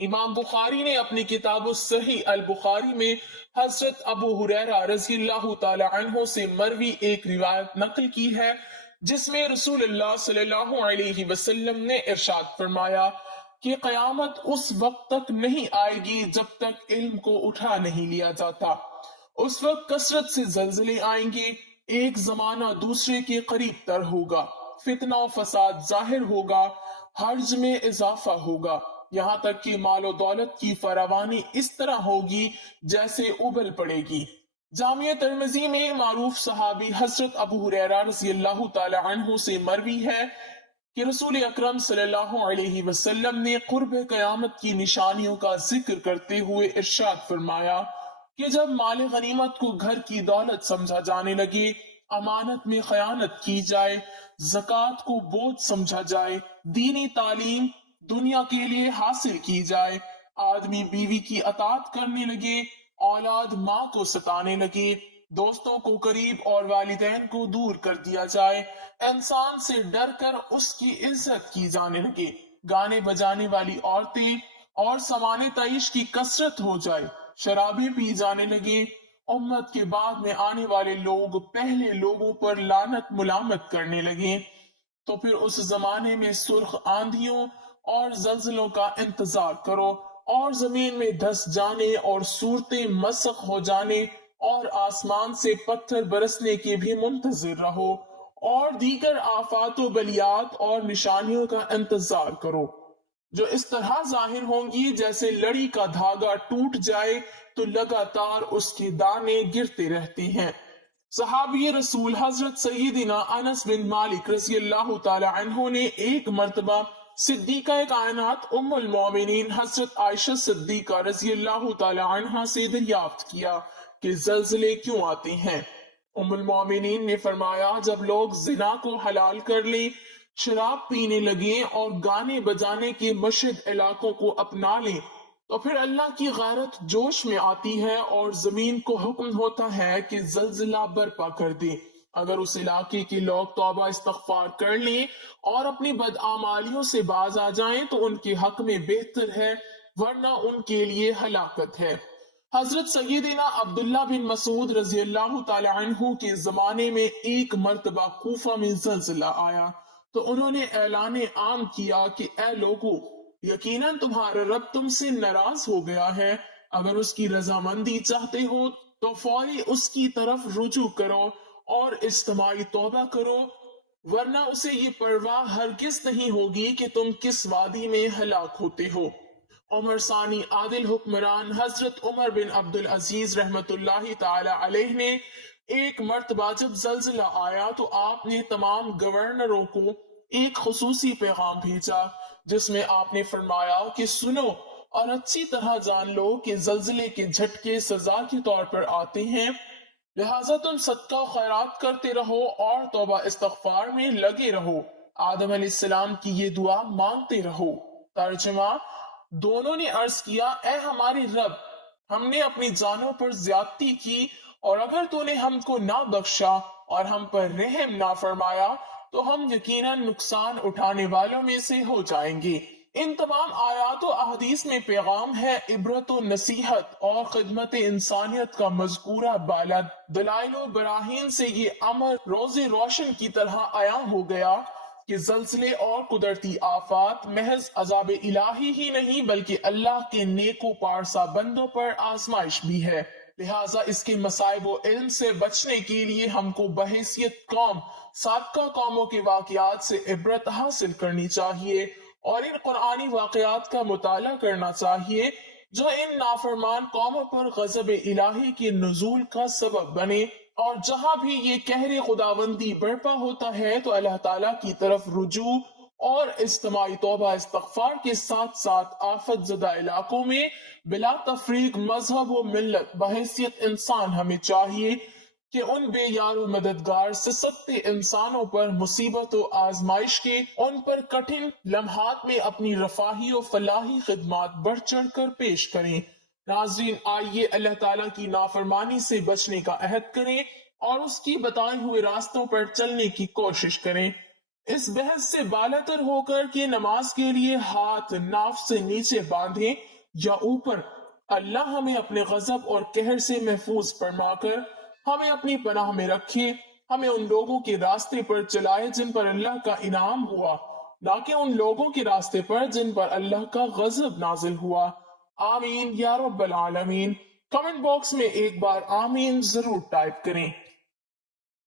امام بخاری نے اپنی کتاب الصحیح البخاری میں حضرت ابو ہریرہ رضی اللہ تعالی عنہ سے مروی ایک روایت نقل کی ہے، جس میں رسول اللہ صلی اللہ علیہ وسلم نے ارشاد فرمایا کہ قیامت اس وقت تک نہیں آئے گی جب تک علم کو اٹھا نہیں لیا جاتا۔ اس وقت کثرت سے زلزلے آئیں گے، ایک زمانہ دوسرے کے قریب تر ہوگا، فتنہ و فساد ظاہر ہوگا، حرج میں اضافہ ہوگا، یہاں تک کہ مال و دولت کی فراوانی اس طرح ہوگی جیسے ابل پڑے گی۔ جامعہ ترمذی میں معروف صحابی حضرت ابو ہریرہ رضی اللہ تعالی عنہ سے مروی ہے کہ رسول اکرم صلی اللہ علیہ وسلم نے قرب قیامت کی نشانیوں کا ذکر کرتے ہوئے ارشاد فرمایا کہ جب مال غنیمت کو گھر کی دولت سمجھا جانے لگے، امانت میں خیانت کی جائے، زکوٰۃ کو بوجھ سمجھا جائے، دینی تعلیم دنیا کے لیے حاصل کی جائے، آدمی بیوی کی اطاعت کرنے لگے، اولاد ماں کو ستانے لگے، دوستوں کو قریب اور والدین کو دور کر دیا جائے، انسان سے ڈر کر اس کی عزت کی جانے لگے، گانے بجانے والی عورتیں اور سامان تعیش کی کثرت ہو جائے، شرابیں پی جانے لگے، امت کے بعد میں آنے والے لوگ پہلے لوگوں پر لعنت ملامت کرنے لگے، تو پھر اس زمانے میں سرخ آندھیوں اور زلزلوں کا انتظار کرو، اور زمین میں دھس جانے اور صورتیں مسخ ہو جانے اور آسمان سے پتھر برسنے کے بھی منتظر رہو، اور دیگر آفات و بلیات اور نشانیوں کا انتظار کرو، جو اس طرح ظاہر ہوں گی جیسے لڑی کا دھاگا ٹوٹ جائے تو لگاتار اس کے دانے گرتے رہتے ہیں۔ صحابی رسول حضرت سیدنا انس بن مالک رضی اللہ تعالی عنہ نے ایک مرتبہ صدیقہ کائنات ام المومنین حضرت عائشہ صدیقہ رضی اللہ تعالی عنہ سے دریافت کیا کہ زلزلے کیوں آتے ہیں؟ ام المومنین نے فرمایا، جب لوگ زنا کو حلال کر لیں، شراب پینے لگیں اور گانے بجانے کے مشہد علاقوں کو اپنا لیں، تو پھر اللہ کی غیرت جوش میں آتی ہے اور زمین کو حکم ہوتا ہے کہ زلزلہ برپا کر دے۔ اگر اس علاقے کے لوگ توبہ استغفار کر لیں اور اپنی بدعمالیوں سے باز آ جائیں تو ان کے حق میں بہتر ہے، ورنہ ان کے لیے ہلاکت ہے۔ حضرت سیدنا عبداللہ بن مسعود رضی اللہ تعالی عنہ کے زمانے میں ایک مرتبہ کوفہ میں زلزلہ آیا تو انہوں نے اعلان عام کیا کہ اے لوگو، یقیناً تمہارا رب تم سے ناراض ہو گیا ہے، اگر اس کی رضامندی چاہتے ہو تو فوری اس کی طرف رجوع کرو اور اجتماعی توبہ کرو، ورنہ اسے یہ پرواہ ہرگز نہیں ہوگی کہ تم کس وادی میں ہلاک ہوتے ہو۔ عمر ثانی عادل حکمران حضرت عمر بن عبدالعزیز رحمت اللہ تعالی علیہ نے ایک مرتبہ جب زلزلہ آیا تو آپ نے تمام گورنروں کو ایک خصوصی پیغام بھیجا، جس میں آپ نے فرمایا کہ سنو اور اچھی طرح جان لو کہ زلزلے کے جھٹکے سزا کے طور پر آتے ہیں، لہٰذا تم صدقہ و خیرات کرتے رہو اور توبہ استغفار میں لگے رہو، آدم علیہ السلام کی یہ دعا مانگتے رہو۔ ترجمہ: دونوں نے عرض کیا، اے ہمارے رب، ہم نے اپنی جانوں پر زیادتی کی، اور اگر تو نے ہم کو نہ بخشا اور ہم پر رحم نہ فرمایا تو ہم یقیناً نقصان اٹھانے والوں میں سے ہو جائیں گے۔ ان تمام آیات و احادیث میں پیغام ہے، عبرت و نصیحت اور خدمت انسانیت کا مذکورہ بالا دلائل و براہین سے یہ امر روز روشن کی طرح عیاں ہو گیا کہ زلزلے اور قدرتی آفات محض عذاب الہی ہی نہیں بلکہ اللہ کے نیک و پارسا بندوں پر آزمائش بھی ہے، لہٰذا اس کے مصائب و علم سے بچنے کے لیے ہم کو بحیثیت قوم سابقہ قوموں کے واقعات سے عبرت حاصل کرنی چاہیے اور ان قرآنی واقعات کا مطالعہ کرنا چاہیے جو ان نافرمان قوموں پر غضب الہی کے نزول کا سبب بنے، اور جہاں بھی یہ قہر خداوندی برپا ہوتا ہے تو اللہ تعالیٰ کی طرف رجوع اور اجتماعی توبہ استغفار کے ساتھ ساتھ آفت زدہ علاقوں میں بلا تفریق مذہب و ملت بحیثیت انسان ہمیں چاہیے کہ ان بے یار و مددگار سستے انسانوں پر مصیبت و آزمائش کے ان پر کٹھن لمحات میں اپنی رفاہی و فلاحی خدمات بڑھ چڑھ کر پیش کریں۔ ناظرین، آئیے اللہ تعالیٰ کی نافرمانی سے بچنے کا عہد کریں اور اس کی بتائے ہوئے راستوں پر چلنے کی کوشش کریں۔ اس بحث سے بالاتر ہو کر کہ نماز کے لیے ہاتھ ناف سے نیچے باندھیں یا اوپر، اللہ ہمیں اپنے غضب اور قہر سے محفوظ فرما کر ہمیں اپنی پناہ میں رکھے، ہمیں ان لوگوں کے راستے پر چلائے جن پر اللہ کا انعام ہوا، نہ کہ ان لوگوں کے راستے پر جن پر اللہ کا غضب نازل ہوا۔ آمین یا رب العالمین۔ کمنٹ باکس میں ایک بار آمین ضرور ٹائپ کریں۔